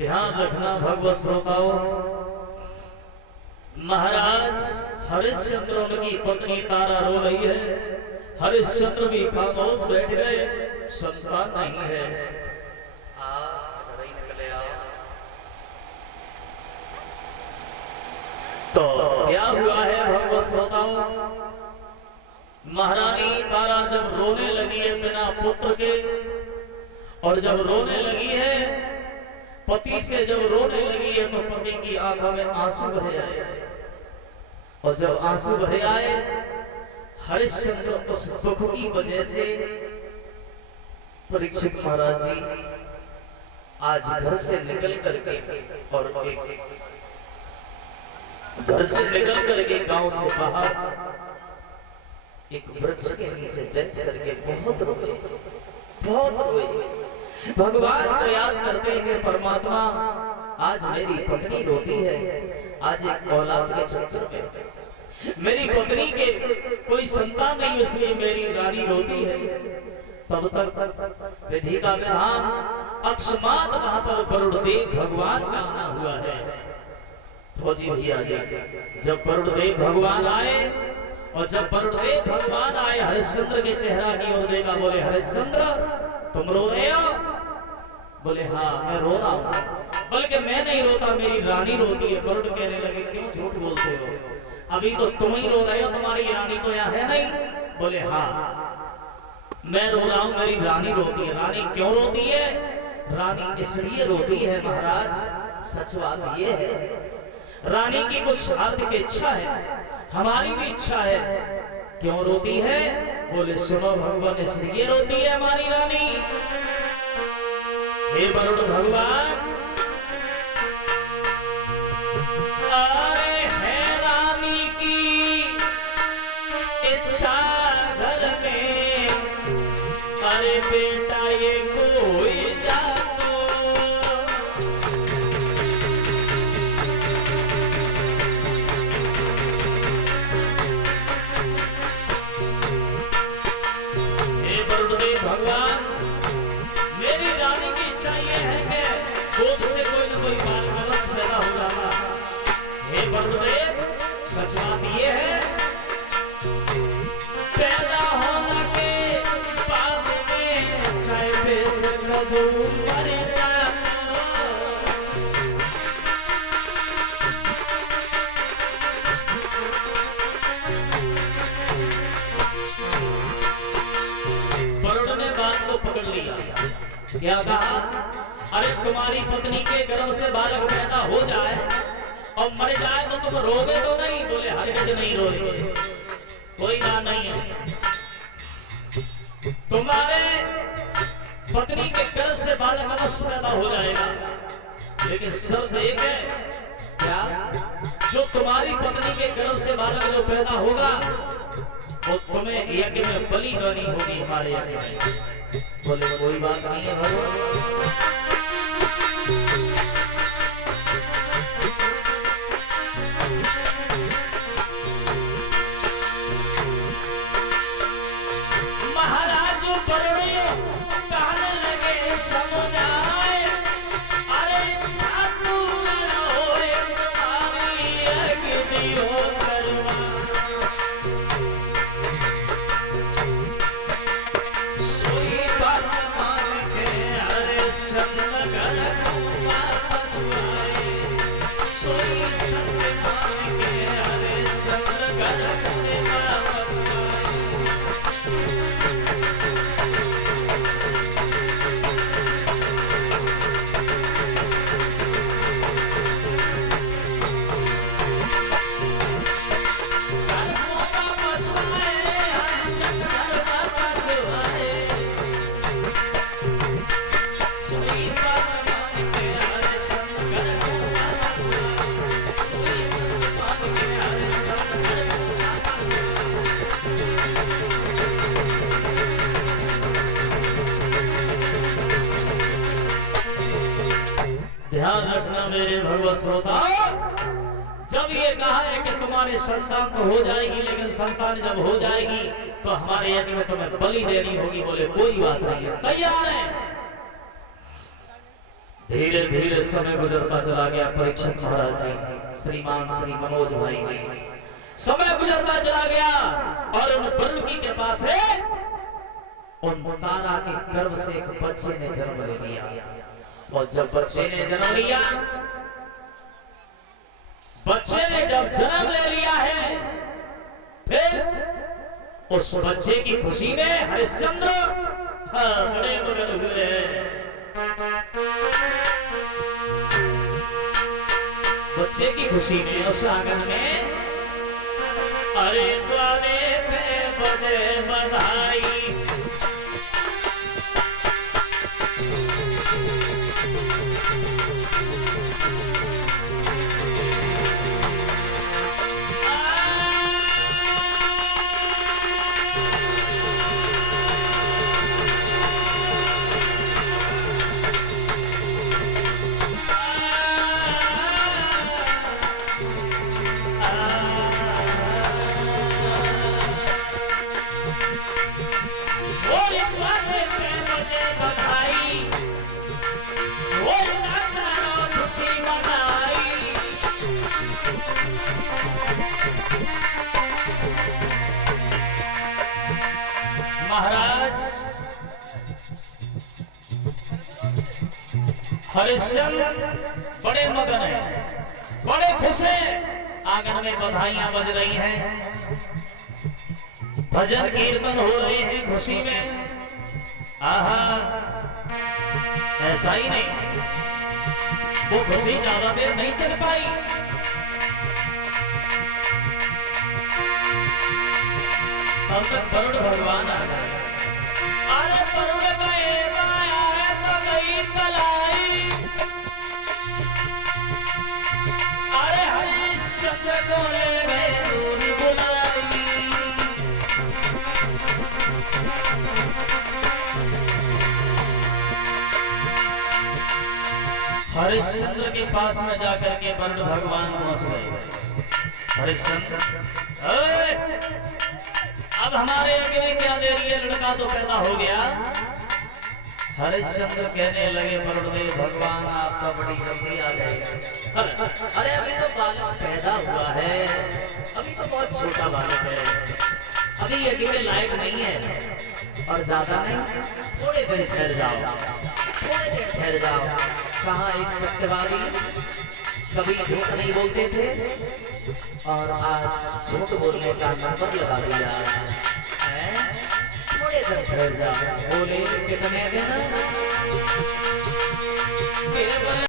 ध्यान रखना भगवत श्रोताओं, महाराज हरिश्चंद्र उनकी पत्नी तारा रो रही है। हरिश्चंद्र भी खामोश बैठ गए, संतान नहीं है। तो क्या हुआ है भगवत श्रोताओं, महारानी तारा जब रोने लगी है बिना पुत्र के, और जब रोने लगी है पति से, जब रोने लगी है तो पति की आंखों में आंसू भरे आए, और जब आंसू भरे आए हरिश्चंद्र उस दुख की वजह से, परीक्षित महाराज जी आज घर से निकल करके, और घर से निकल करके गांव से बाहर एक वृक्ष के नीचे बैठ करके बहुत रोए, बहुत रोए। भगवान को याद करते हैं, परमात्मा आज मेरी पत्नी रोती है, आज एक औलाद के चक्कर में मेरी पत्नी के कोई संतान नहीं, इसलिए मेरी रानी रोती है। तब तक विधि का विधान अकस्मात वहां पर वरुणदेव भगवान का आना हुआ है। फौजी भैया जी, जब वरुणदेव भगवान आए, और जब वरुणदेव भगवान आए हरिश्चंद्र के चेहरा की ओर देखा, बोले हरिश्चंद्र तुम रो रहे हो? बोले हाँ मैं रो रहा हूँ। बल्कि मैं नहीं रोता, मेरी रानी रोती है। वरुण कहने लगे क्यों झूठ बोलते हो, अभी तो तुम ही रो रहे हो, तुम्हारी रानी तो यहाँ है नहीं। बोले हाँ मैं रो रहा हूँ, मेरी रानी रोती है। रानी क्यों रोती है? रानी इसलिए रोती है महाराज, सच बात ये है, रानी की कुछ हार्दिक इच्छा है, हमारी भी इच्छा है। क्यों रोती है? बोले सुनो भगवान, इसलिए रोती है हमारी रानी। हे वरुण भगवान, अरे है रानी की इच्छा घर में, अरे बेटा ये कोई जातो, हे वरुणदेव भगवान, मेरी रानी की इच्छा ये है कि गोद से कोई न कोई बाल अवश्य पैदा हो जाना। हे वरुणदेव, सच बात ये है, पैदा होने के बाद में चाहे पेश कबू मर जाना। वरुण ने बात को पकड़ लिया, क्या कहा? अरे तुम्हारी पत्नी के गर्भ से बालक पैदा हो जाए और मर जाए तो तुम रोगे तो नहीं? बोले हरगिज नहीं रोएंगे, कोई बात नहीं है। तुम्हारे पत्नी के गर्भ से बालक अवश्य पैदा हो जाएगा, लेकिन शर्त एक है, क्या? जो तुम्हारी पत्नी के गर्भ से बालक जो पैदा होगा वो तुम्हें यज्ञ में बलि करनी होगी हमारे यज्ञ में। बोले कोई बात नहीं है भगवान। महाराज बड़े कहने लगे समुदाय, अरे साधु होए तुम्हारी अग्नि हो करवा, सोई बात मान के अरे संग वापस आए, सोई संग मान के अरे संग वापस आए। ध्यान रखना मेरे भगवत श्रोता, जब ये कहा है कि तुम्हारी संतान तो हो जाएगी, लेकिन संतान जब हो जाएगी तो हमारे यज्ञ में तुम्हें बलि देनी होगी। बोले कोई बात नहीं है, तैयार है। धीरे धीरे समय गुजरता चला गया। परीक्षित महाराज जी, श्रीमान श्री मनोज भाई जी, समय गुजरता चला गया और उन वरुण की कृपा से उन तारा के गर्भ से एक बच्चे ने जन्म ले लिया। और जब बच्चे ने जन्म लिया, बच्चे ने जब जन्म ले लिया है, फिर उस बच्चे की खुशी में हरिश्चंद्र बड़े मगन हुए। बच्चे की खुशी में उस आंगन में अरे द्वारे पे बजे बधाई, महाराज हरिश्चंद्र बड़े मगन हैं, बड़े खुश हैं। आंगन में बधाइयां बज रही हैं, भजन कीर्तन हो रहे हैं खुशी में। आहा, ऐसा ही नहीं, वो खुशी ज्यादा देर नहीं चल पाई। तब तक वरुण भगवान आ गए। अरे वरुण गए आया है तो गई कलाई, अरे हरिश्चंद्र को ले गए दूर बुलाई। हरिश्चंद्र के पास में जाकर के वरुण भगवान पहुंच गए। हरिश्चंद्र, अब हमारे यज्ञ में क्या देरी है, लड़का तो पैदा हो गया। हरिश्चंद्र कहने लगे वरुण देव भगवान आप तो बड़ी जल्दी आ गए। अरे अभी तो बालक पैदा हुआ है, अभी तो बहुत छोटा बालक है, अभी यज्ञ में लायक नहीं है। और ज्यादा नहीं, थोड़े दिन ठहर जाओ, थोड़े दिन ठहर जाओ। कहाँ एक सत्यवादी कभी झूठ नहीं बोलते थे और आज झूठ बोलने का नंबर लगा दिया है। थोड़े दिन ठहर जाओ। बोले कितने दिन?